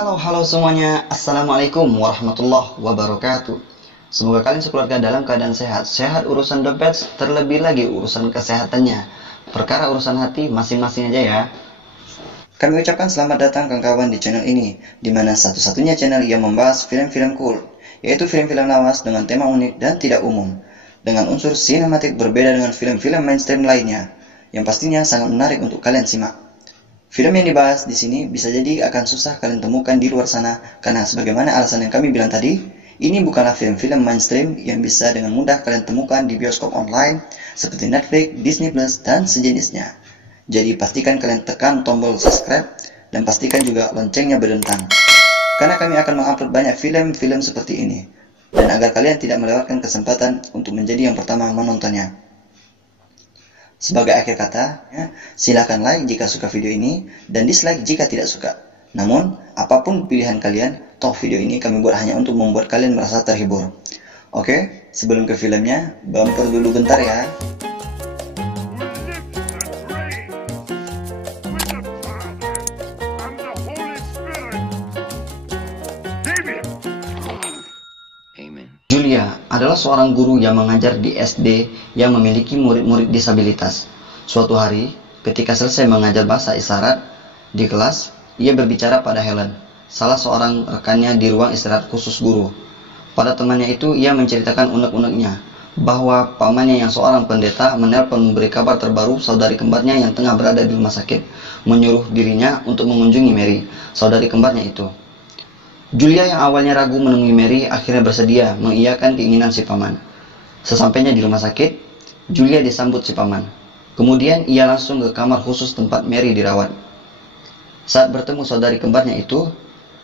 Halo semuanya, Assalamualaikum warahmatullahi wabarakatuh. Semoga kalian sekeluarga dalam keadaan sehat. Sehat urusan dompet, terlebih lagi urusan kesehatannya. Perkara urusan hati masing-masing aja ya. Kami ucapkan selamat datang kawan-kawan di channel ini, di mana satu-satunya channel yang membahas film-film cool, yaitu film-film lawas dengan tema unik dan tidak umum, dengan unsur sinematik berbeda dengan film-film mainstream lainnya, yang pastinya sangat menarik untuk kalian simak. Film yang dibahas di sini bisa jadi akan susah kalian temukan di luar sana, karena sebagaimana alasan yang kami bilang tadi, ini bukanlah film-film mainstream yang bisa dengan mudah kalian temukan di bioskop online seperti Netflix, Disney Plus, dan sejenisnya. Jadi pastikan kalian tekan tombol subscribe dan pastikan juga loncengnya berdentang, karena kami akan mengupload banyak film-film seperti ini, dan agar kalian tidak melewatkan kesempatan untuk menjadi yang pertama menontonnya. Sebagai akhir kata, silakan like jika suka video ini dan dislike jika tidak suka. Namun, apapun pilihan kalian, toh video ini kami buat hanya untuk membuat kalian merasa terhibur. Oke, sebelum ke filmnya, bumper dulu bentar ya. Julia adalah seorang guru yang mengajar di SD yang memiliki murid-murid disabilitas. Suatu hari, ketika selesai mengajar bahasa isyarat di kelas, ia berbicara pada Helen, salah seorang rekannya di ruang istirahat khusus guru. Pada temannya itu, ia menceritakan unek-uneknya, bahwa pamannya yang seorang pendeta menelpon memberi kabar terbaru saudari kembarnya yang tengah berada di rumah sakit, menyuruh dirinya untuk mengunjungi Mary, saudari kembarnya itu. Julia yang awalnya ragu menemui Mary akhirnya bersedia mengiyakan keinginan si paman. Sesampainya di rumah sakit, Julia disambut si paman. Kemudian ia langsung ke kamar khusus tempat Mary dirawat. Saat bertemu saudari kembarnya itu,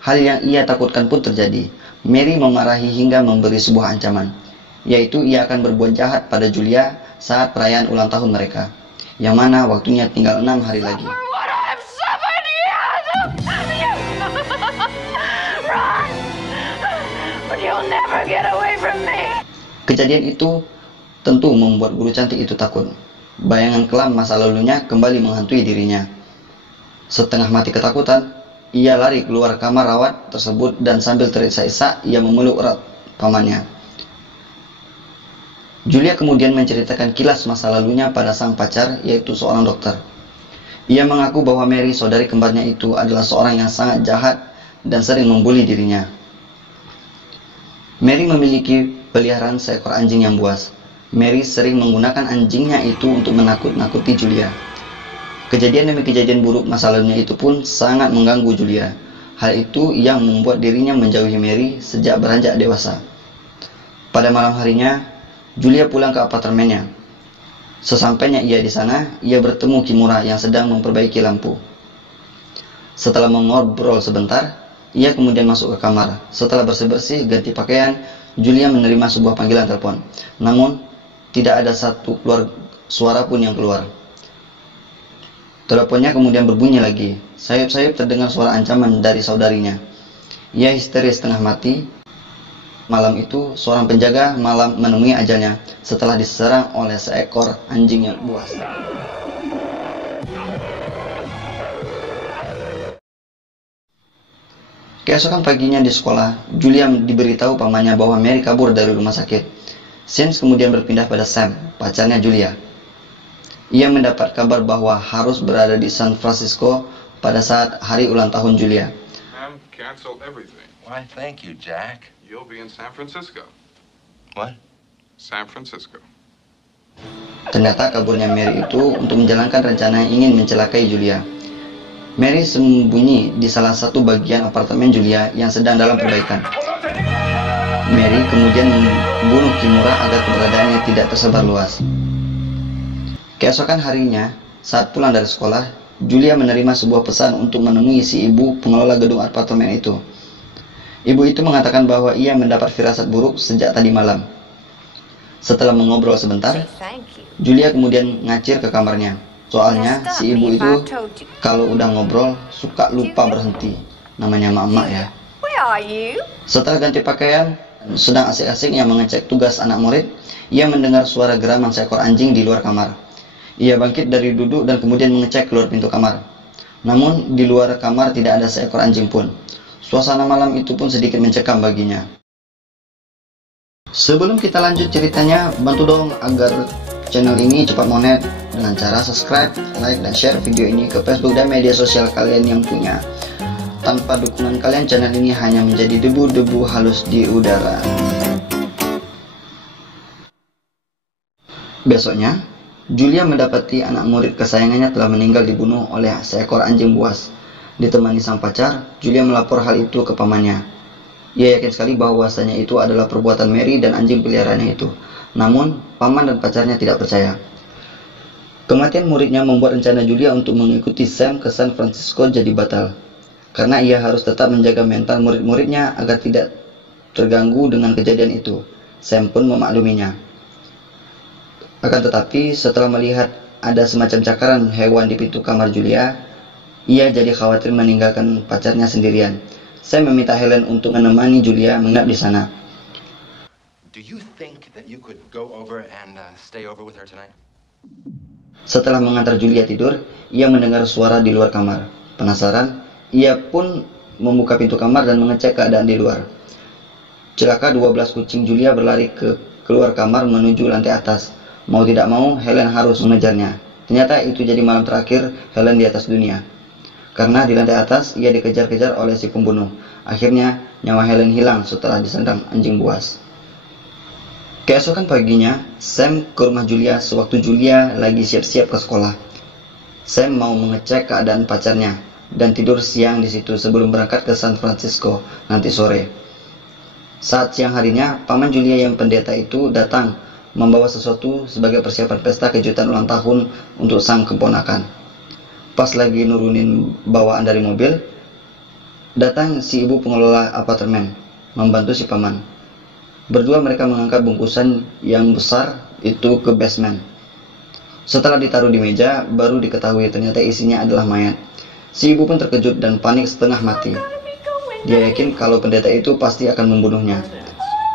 hal yang ia takutkan pun terjadi. Mary memarahi hingga memberi sebuah ancaman, yaitu ia akan berbuat jahat pada Julia saat perayaan ulang tahun mereka, yang mana waktunya tinggal 6 hari lagi. Kejadian itu tentu membuat guru cantik itu takut. Bayangan kelam masa lalunya kembali menghantui dirinya. Setengah mati ketakutan, ia lari keluar kamar rawat tersebut dan sambil terisak-isak ia memeluk erat pamannya. Julia kemudian menceritakan kilas masa lalunya pada sang pacar, yaitu seorang dokter. Ia mengaku bahwa Mary, saudari kembarnya itu, adalah seorang yang sangat jahat dan sering membuli dirinya. Mary memiliki peliharaan seekor anjing yang buas. Mary sering menggunakan anjingnya itu untuk menakut-nakuti Julia. Kejadian demi kejadian buruk masa lalunya itu pun sangat mengganggu Julia. Hal itu yang membuat dirinya menjauhi Mary sejak beranjak dewasa. Pada malam harinya, Julia pulang ke apartemennya. Sesampainya ia di sana, ia bertemu Kimura yang sedang memperbaiki lampu. Setelah mengobrol sebentar, ia kemudian masuk ke kamar. Setelah bersih-bersih, ganti pakaian, Julia menerima sebuah panggilan telepon. Namun, tidak ada satu suara pun yang keluar. Teleponnya kemudian berbunyi lagi. Sayup-sayup terdengar suara ancaman dari saudarinya. Ia histeris setengah mati. Malam itu, seorang penjaga malam menemui ajalnya setelah diserang oleh seekor anjing yang buas. Keesokan paginya di sekolah, Julia diberitahu pamannya bahwa Mary kabur dari rumah sakit. James kemudian berpindah pada Sam, pacarnya Julia. Ia mendapat kabar bahwa harus berada di San Francisco pada saat hari ulang tahun Julia. Sam, cancel everything. Why, thank you, Jack. You'll be in San Francisco. What? San Francisco. Ternyata kaburnya Mary itu untuk menjalankan rencana yang ingin mencelakai Julia. Mary sembunyi di salah satu bagian apartemen Julia yang sedang dalam perbaikan. Mary kemudian membunuh Kimura agar keberadaannya tidak tersebar luas. Keesokan harinya, saat pulang dari sekolah, Julia menerima sebuah pesan untuk menemui si ibu pengelola gedung apartemen itu. Ibu itu mengatakan bahwa ia mendapat firasat buruk sejak tadi malam. Setelah mengobrol sebentar, Julia kemudian ngacir ke kamarnya. Soalnya si ibu itu kalau udah ngobrol suka lupa berhenti. Namanya mak-mak ya. Setelah ganti pakaian, sedang asik-asiknya mengecek tugas anak murid, ia mendengar suara geraman seekor anjing di luar kamar. Ia bangkit dari duduk dan kemudian mengecek keluar pintu kamar. Namun di luar kamar tidak ada seekor anjing pun. Suasana malam itu pun sedikit mencekam baginya. Sebelum kita lanjut ceritanya, bantu dong agar channel ini cepat monet dengan cara subscribe, like, dan share video ini ke Facebook dan media sosial kalian yang punya. Tanpa dukungan kalian, channel ini hanya menjadi debu-debu halus di udara. Besoknya, Julia mendapati anak murid kesayangannya telah meninggal dibunuh oleh seekor anjing buas. Ditemani sang pacar, Julia melapor hal itu ke pamannya. Ia yakin sekali bahwasanya itu adalah perbuatan Mary dan anjing peliharaannya itu. Namun, paman dan pacarnya tidak percaya. Kematian muridnya membuat rencana Julia untuk mengikuti Sam ke San Francisco jadi batal. Karena ia harus tetap menjaga mental murid-muridnya agar tidak terganggu dengan kejadian itu. Sam pun memakluminya. Akan tetapi, setelah melihat ada semacam cakaran hewan di pintu kamar Julia, ia jadi khawatir meninggalkan pacarnya sendirian. Sam meminta Helen untuk menemani Julia menginap di sana. Do you think that you could go over and stay over with her tonight? Setelah mengantar Julia tidur, ia mendengar suara di luar kamar. Penasaran, ia pun membuka pintu kamar dan mengecek keadaan di luar. Celaka, 12 kucing Julia berlari keluar kamar menuju lantai atas. Mau tidak mau, Helen harus mengejarnya. Ternyata itu jadi malam terakhir Helen di atas dunia. Karena di lantai atas, ia dikejar-kejar oleh si pembunuh. Akhirnya, nyawa Helen hilang setelah disandang anjing buas. Keesokan paginya, Sam ke rumah Julia sewaktu Julia lagi siap-siap ke sekolah. Sam mau mengecek keadaan pacarnya dan tidur siang di situ sebelum berangkat ke San Francisco nanti sore. Saat siang harinya, paman Julia yang pendeta itu datang membawa sesuatu sebagai persiapan pesta kejutan ulang tahun untuk sang keponakan. Pas lagi nurunin bawaan dari mobil, datang si ibu pengelola apartemen membantu si paman. Berdua mereka mengangkat bungkusan yang besar itu ke basement. Setelah ditaruh di meja, baru diketahui ternyata isinya adalah mayat. Si ibu pun terkejut dan panik setengah mati. Dia yakin kalau pendeta itu pasti akan membunuhnya.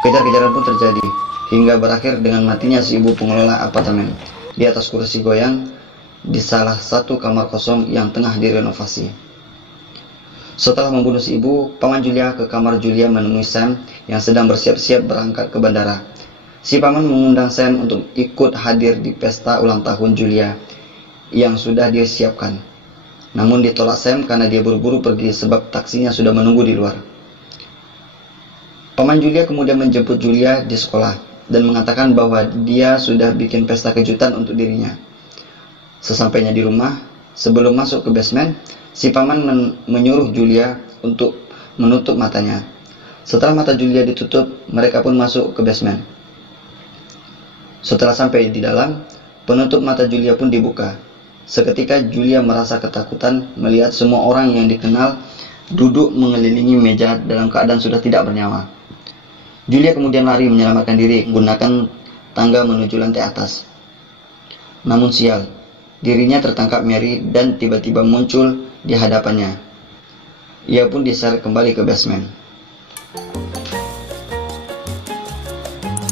Kejar-kejaran pun terjadi, hingga berakhir dengan matinya si ibu pengelola apartemen di atas kursi goyang di salah satu kamar kosong yang tengah direnovasi. Setelah membunuh si ibu, paman Julia ke kamar Julia menemui Sam yang sedang bersiap-siap berangkat ke bandara. Si paman mengundang Sam untuk ikut hadir di pesta ulang tahun Julia yang sudah dia siapkan. Namun ditolak Sam karena dia buru-buru pergi sebab taksinya sudah menunggu di luar. Paman Julia kemudian menjemput Julia di sekolah dan mengatakan bahwa dia sudah bikin pesta kejutan untuk dirinya. Sesampainya di rumah, sebelum masuk ke basement, si paman menyuruh Julia untuk menutup matanya. Setelah mata Julia ditutup, mereka pun masuk ke basement. Setelah sampai di dalam, penutup mata Julia pun dibuka. Seketika Julia merasa ketakutan melihat semua orang yang dikenal duduk mengelilingi meja dalam keadaan sudah tidak bernyawa. Julia kemudian lari menyelamatkan diri menggunakan tangga menuju lantai atas. Namun sial, dirinya tertangkap Mary dan tiba-tiba muncul di hadapannya. Ia pun diseret kembali ke basement.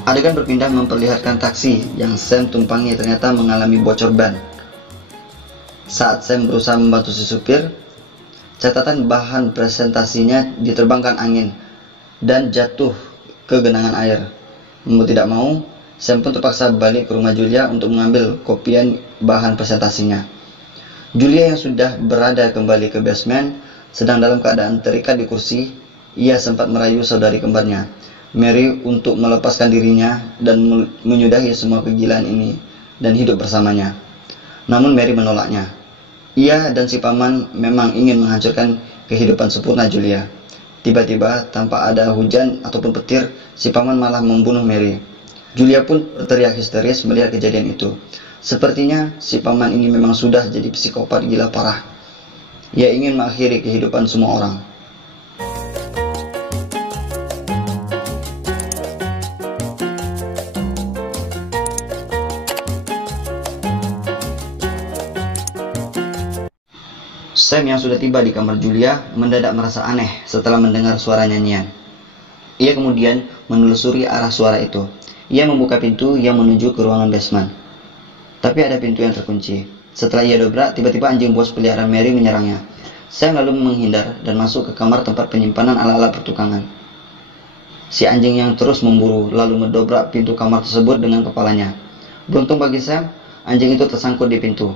Adegan berpindah memperlihatkan taksi yang Sam tumpangi ternyata mengalami bocor ban. Saat Sam berusaha membantu si supir, catatan bahan presentasinya diterbangkan angin dan jatuh ke genangan air. Mau tidak mau, Sam pun terpaksa balik ke rumah Julia untuk mengambil kopian bahan presentasinya. Julia yang sudah berada kembali ke basement sedang dalam keadaan terikat di kursi. Ia sempat merayu saudari kembarnya, Mary, untuk melepaskan dirinya dan menyudahi semua kegilaan ini dan hidup bersamanya. Namun Mary menolaknya. Ia dan si paman memang ingin menghancurkan kehidupan sempurna Julia. Tiba-tiba, tanpa ada hujan ataupun petir, si paman malah membunuh Mary. Julia pun berteriak histeris melihat kejadian itu. Sepertinya si paman ini memang sudah jadi psikopat gila parah. Ia ingin mengakhiri kehidupan semua orang. Sam yang sudah tiba di kamar Julia mendadak merasa aneh setelah mendengar suara nyanyian. Ia kemudian menelusuri arah suara itu. Ia membuka pintu yang menuju ke ruangan basement. Tapi ada pintu yang terkunci. Setelah ia dobrak, tiba-tiba anjing buas peliharaan Mary menyerangnya. Sam lalu menghindar dan masuk ke kamar tempat penyimpanan alat-alat pertukangan. Si anjing yang terus memburu lalu mendobrak pintu kamar tersebut dengan kepalanya. Beruntung bagi Sam, anjing itu tersangkut di pintu.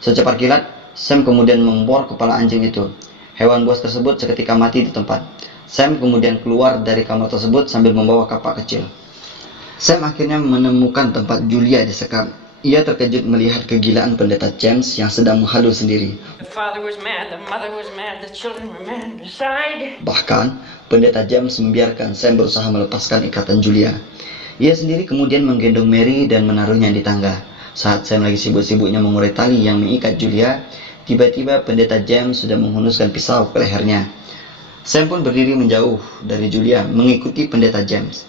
Secepat kilat, Sam kemudian membor kepala anjing itu. Hewan buas tersebut seketika mati di tempat. Sam kemudian keluar dari kamar tersebut sambil membawa kapak kecil. Sam akhirnya menemukan tempat Julia disekap. Ia terkejut melihat kegilaan pendeta James yang sedang menghalu sendiri. Bahkan, pendeta James membiarkan Sam berusaha melepaskan ikatan Julia. Ia sendiri kemudian menggendong Mary dan menaruhnya di tangga. Saat Sam lagi sibuk-sibuknya mengurai tali yang mengikat Julia, tiba-tiba pendeta James sudah menghunuskan pisau ke lehernya. Sam pun berdiri menjauh dari Julia mengikuti pendeta James.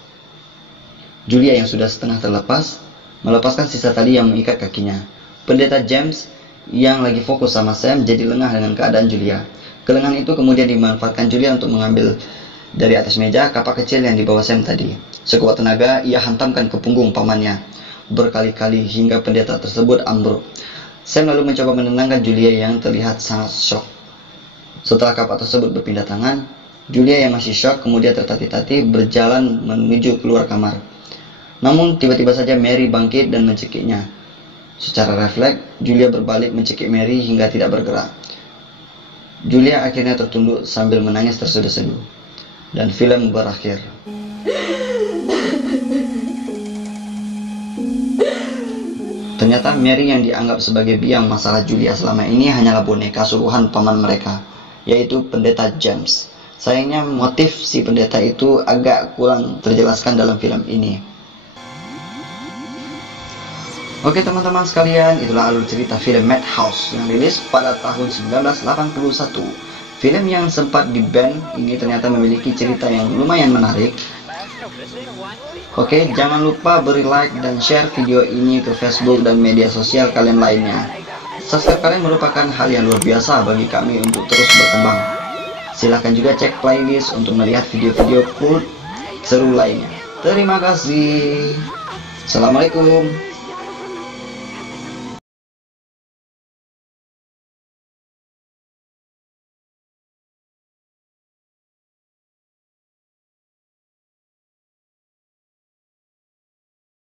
Julia yang sudah setengah terlepas melepaskan sisa tali yang mengikat kakinya. Pendeta James yang lagi fokus sama Sam jadi lengah dengan keadaan Julia. Kelengahan itu kemudian dimanfaatkan Julia untuk mengambil dari atas meja kapak kecil yang dibawa Sam tadi. Sekuat tenaga ia hantamkan ke punggung pamannya berkali-kali hingga pendeta tersebut ambruk. Sam lalu mencoba menenangkan Julia yang terlihat sangat syok. Setelah kapak tersebut berpindah tangan, Julia yang masih syok kemudian tertatih-tatih berjalan menuju keluar kamar. Namun tiba-tiba saja Mary bangkit dan mencekiknya. Secara refleks, Julia berbalik mencekik Mary hingga tidak bergerak. Julia akhirnya tertunduk sambil menangis terseduh-seduh. Dan film berakhir. Ternyata Mary yang dianggap sebagai biang masalah Julia selama ini hanyalah boneka suruhan paman mereka, yaitu pendeta James. Sayangnya motif si pendeta itu agak kurang terjelaskan dalam film ini. Oke teman-teman sekalian, itulah alur cerita film Madhouse yang rilis pada tahun 1981. Film yang sempat di-ban ini ternyata memiliki cerita yang lumayan menarik. Oke, jangan lupa beri like dan share video ini ke Facebook dan media sosial kalian lainnya. Subscribe kalian merupakan hal yang luar biasa bagi kami untuk terus berkembang. Silahkan juga cek playlist untuk melihat video-video cool seru lainnya. Terima kasih. Assalamualaikum.